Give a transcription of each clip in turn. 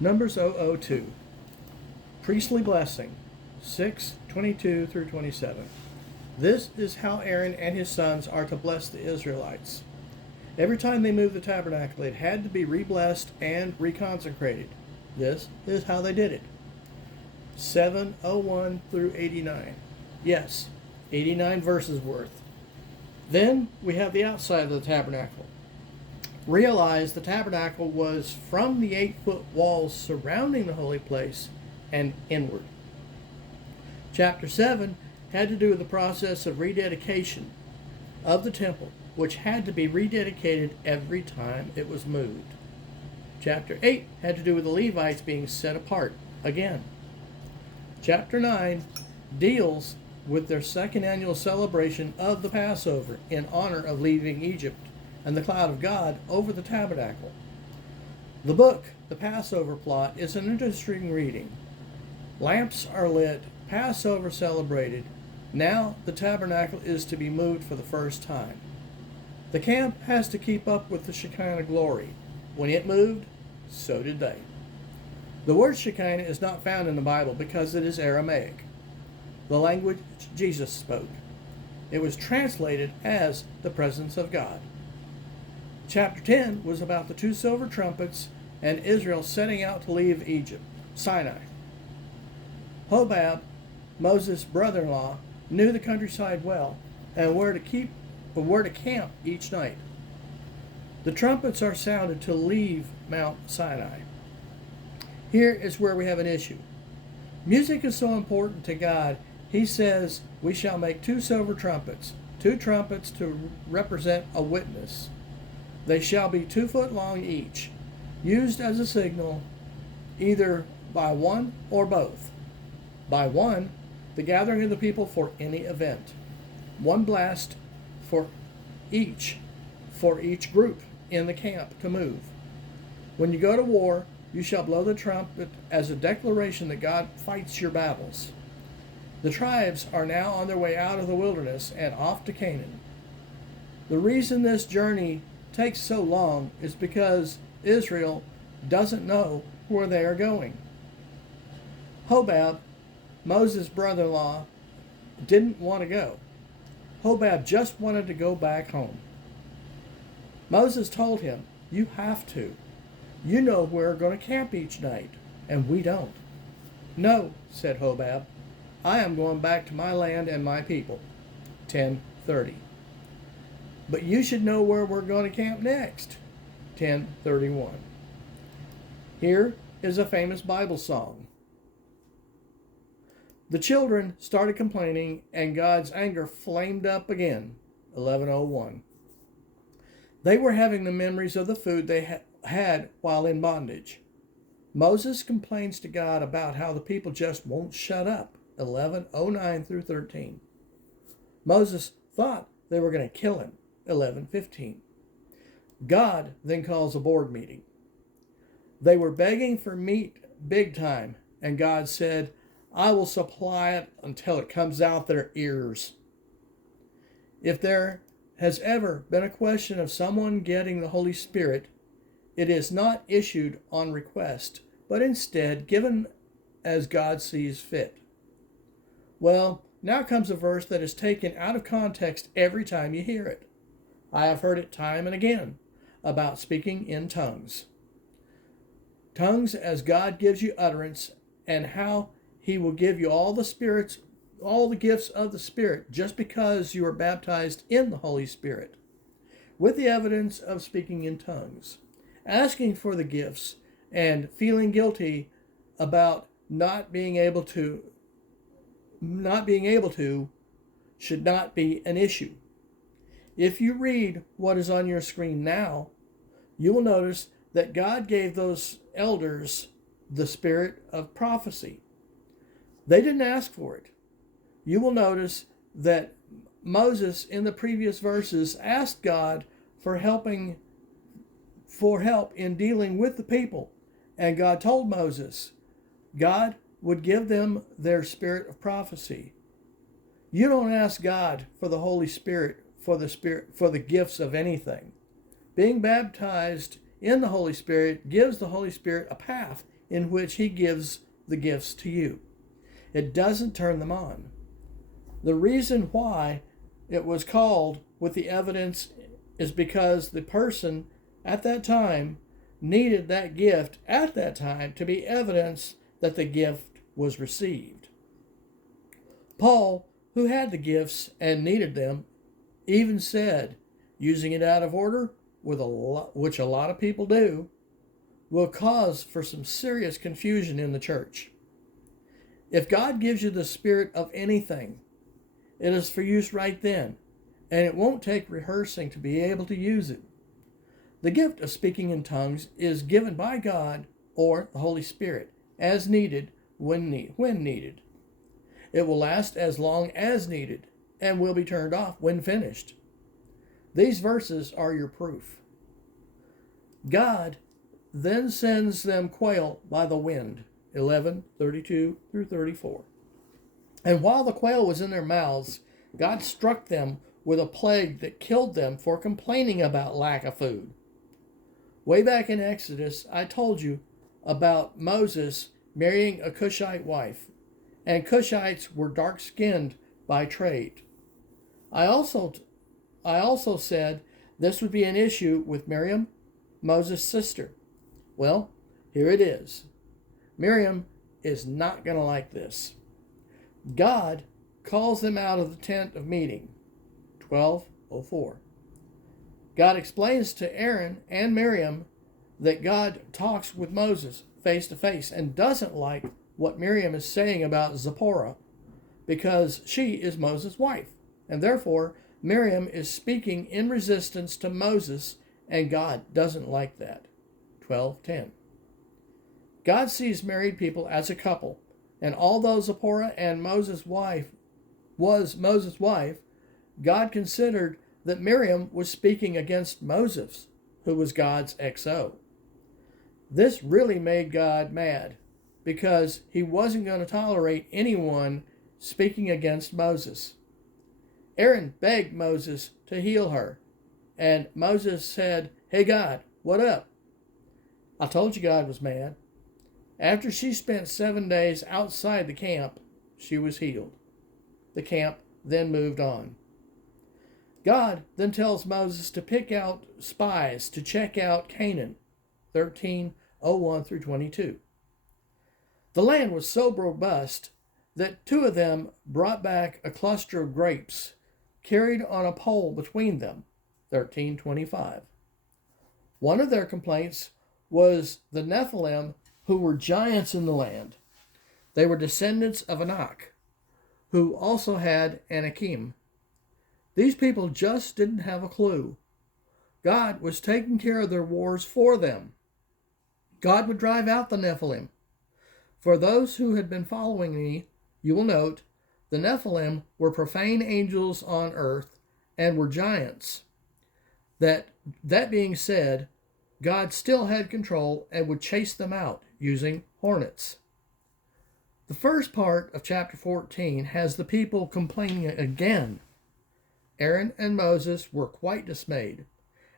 Numbers 002. Priestly blessing, 6:22 through 27. This is how Aaron and his sons are to bless the Israelites. Every time they moved the tabernacle, it had to be re-blessed and reconsecrated. This is how they did it. 7:01 through 89. Yes, 89 verses worth. Then we have the outside of the tabernacle. Realize the tabernacle was from the 8-foot walls surrounding the holy place and inward. Chapter 7 had to do with the process of rededication of the temple, which had to be rededicated every time it was moved. Chapter 8 had to do with the Levites being set apart again. Chapter 9 deals with their second annual celebration of the Passover in honor of leaving Egypt and the cloud of God over the tabernacle. The book, The Passover Plot, is an interesting reading. Lamps are lit, Passover celebrated. Now the tabernacle is to be moved for the first time. The camp has to keep up with the Shekinah glory. When it moved, so did they. The word Shekinah is not found in the Bible because it is Aramaic, the language Jesus spoke. It was translated as the presence of God. Chapter 10 was about the 2 silver trumpets and Israel setting out to leave Egypt, Sinai. Hobab, Moses' brother-in-law, knew the countryside well and where to camp each night. The trumpets are sounded to leave Mount Sinai. Here is where we have an issue. Music is so important to God, he says, we shall make 2 silver trumpets, 2 trumpets to represent a witness. They shall be 2 foot long each, used as a signal either by one or both. By one, the gathering of the people for any event. One blast for each group in the camp to move. When you go to war, you shall blow the trumpet as a declaration that God fights your battles. The tribes are now on their way out of the wilderness and off to Canaan. The reason this journey takes so long is because Israel doesn't know where they are going. Hobab, Moses' brother-in-law, didn't want to go. Hobab just wanted to go back home. Moses told him, you have to. You know where we're going to camp each night, and we don't. No, said Hobab, I am going back to my land and my people. 10:30. But you should know where we're going to camp next. 10:31. Here is a famous Bible song. The children started complaining, and God's anger flamed up again. 11:01. They were having the memories of the food they had while in bondage. Moses complains to God about how the people just won't shut up. 11:09 through 13. Moses thought they were going to kill him. 11:15. God then calls a board meeting. They were begging for meat big time, and God said, I will supply it until it comes out their ears. If there has ever been a question of someone getting the Holy Spirit, it is not issued on request, but instead given as God sees fit. Well, now comes a verse that is taken out of context every time you hear it. I have heard it time and again about speaking in tongues. Tongues as God gives you utterance, and how he will give you all the gifts of the Spirit just because you are baptized in the Holy Spirit, with the evidence of speaking in tongues, asking for the gifts, and feeling guilty about not being able to should not be an issue. If you read what is on your screen now, you will notice that God gave those elders the spirit of prophecy. They didn't ask for it. You will notice that Moses in the previous verses asked God for help in dealing with the people, and God told Moses God would give them their spirit of prophecy. You don't ask God for the Holy Spirit for the gifts of anything. Being baptized in the Holy Spirit gives the Holy Spirit a path in which he gives the gifts to you. It doesn't turn them on. The reason why it was called with the evidence is because the person at that time needed that gift at that time to be evidence that the gift was received. Paul, who had the gifts and needed them, even said, using it out of order, which a lot of people do, will cause for some serious confusion in the church. If God gives you the spirit of anything, it is for use right then, and it won't take rehearsing to be able to use it. The gift of speaking in tongues is given by God or the Holy Spirit as needed when needed. It will last as long as needed and will be turned off when finished. These verses are your proof. God then sends them quail by the wind, 11:32 through 34. And while the quail was in their mouths, God struck them with a plague that killed them for complaining about lack of food. Way back in Exodus, I told you about Moses marrying a Cushite wife, and Cushites were dark-skinned by trade. I also said this would be an issue with Miriam, Moses' sister. Well, here it is. Miriam is not going to like this. God calls them out of the tent of meeting, 12:04. God explains to Aaron and Miriam that God talks with Moses face to face and doesn't like what Miriam is saying about Zipporah because she is Moses' wife, and therefore Miriam is speaking in resistance to Moses, and God doesn't like that. 12:10. God sees married people as a couple, and although Zipporah and Moses' wife was Moses' wife, God considered that Miriam was speaking against Moses, who was God's XO. This really made God mad because he wasn't going to tolerate anyone speaking against Moses. Aaron begged Moses to heal her, and Moses said, "Hey God, what up?" I told you God was mad. After she spent 7 days outside the camp, she was healed. The camp then moved on. God then tells Moses to pick out spies to check out Canaan, 13:01 through 22. The land was so robust that 2 of them brought back a cluster of grapes carried on a pole between them, 13:25. One of their complaints was the Nephilim, who were giants in the land. They were descendants of Anak, who also had Anakim. These people just didn't have a clue. God was taking care of their wars for them. God would drive out the Nephilim. For those who had been following me, you will note the Nephilim were profane angels on earth and were giants. That being said, God still had control and would chase them out using hornets. The first part of chapter 14 has the people complaining again. Aaron and Moses were quite dismayed,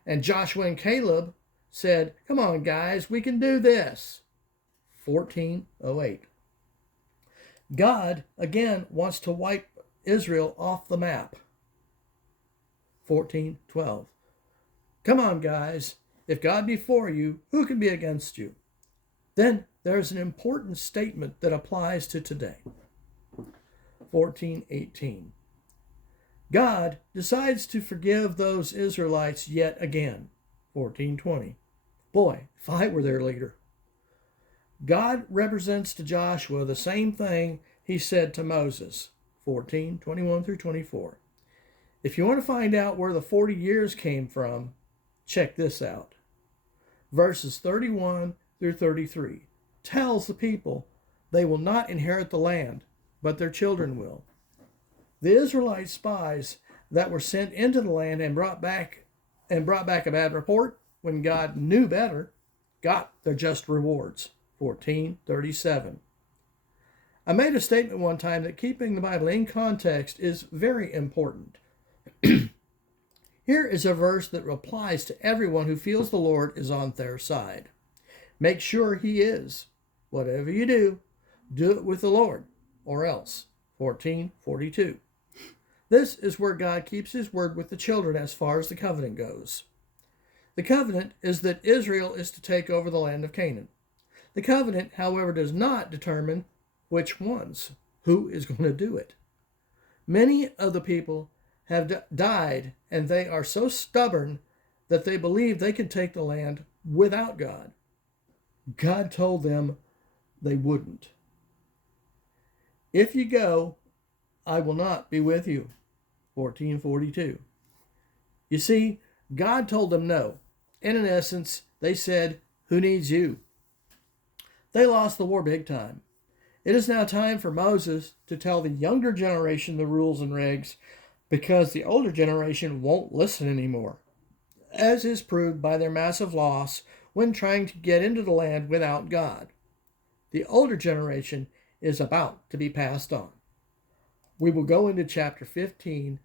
and Joshua and Caleb said, "Come on, guys, we can do this." 14:08. God again wants to wipe Israel off the map. 14:12. Come on, guys. If God be for you, who can be against you? Then there's an important statement that applies to today. 14:18. God decides to forgive those Israelites yet again. 14:20. Boy, if I were their leader. God represents to Joshua the same thing he said to Moses. 14:21 through 24. If you want to find out where the 40 years came from, check this out. Verses 31 through 33 tells the people they will not inherit the land, but their children will. The Israelite spies that were sent into the land and brought back a bad report when God knew better got their just rewards. 14:37. I made a statement one time that keeping the Bible in context is very important. Here is a verse that applies to everyone who feels the Lord is on their side. Make sure he is. Whatever you do it with the Lord, or else. 14:42. This is where God keeps his word with the children as far as the covenant goes. The covenant is that Israel is to take over the land of Canaan. The covenant, however, does not determine which ones, who is going to do it. Many of the people have died, and they are so stubborn that they believe they can take the land without God. God told them they wouldn't. If you go, I will not be with you. 14:42. You see, God told them no. And in essence, they said, who needs you? They lost the war big time. It is now time for Moses to tell the younger generation the rules and regs, because the older generation won't listen anymore, as is proved by their massive loss when trying to get into the land without God. The older generation is about to be passed on. We will go into chapter 15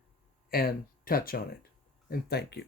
and touch on it. And thank you.